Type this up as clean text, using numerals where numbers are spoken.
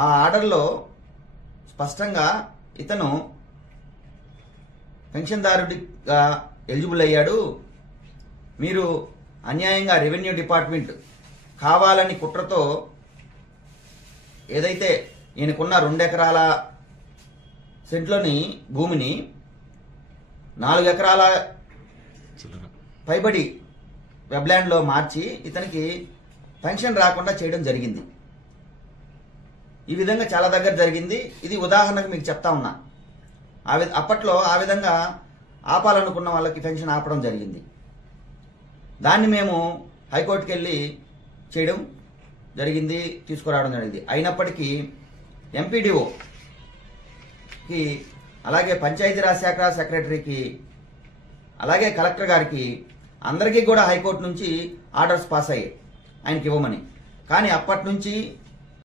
ఆ ఆర్డర్లో స్పష్టంగా ఇతను పెన్షన్దారుడిగా ఎలిజిబుల్ అయ్యాడు, మీరు అన్యాయంగా రెవెన్యూ డిపార్ట్మెంట్ కావాలని కుట్రతో ఏదైతే ఈయనకున్న 2 ఎకరాల సెంట్లోని భూమిని 4 ఎకరాల పైబడి వెబ్లాండ్లో మార్చి ఇతనికి పెన్షన్ రాకుండా చేయడం జరిగింది. ఈ విధంగా చాలా దగ్గర జరిగింది. ఇది ఉదాహరణకు మీకు చెప్తా ఉన్నా. అప్పట్లో ఆ విధంగా ఆపాలనుకున్న వాళ్ళకి పెన్షన్ ఆపడం జరిగింది. దాన్ని మేము హైకోర్టుకి వెళ్ళి చేయడం జరిగింది, తీసుకురావడం జరిగింది. అయినప్పటికీ ఎంపీడీఓకి, అలాగే పంచాయతీరాజ్ శాఖ సెక్రటరీకి, అలాగే కలెక్టర్ గారికి అందరికీ కూడా హైకోర్టు నుంచి ఆర్డర్స్ పాస్ అయ్యాయి ఆయనకి ఇవ్వమని. కానీ అప్పటి నుంచి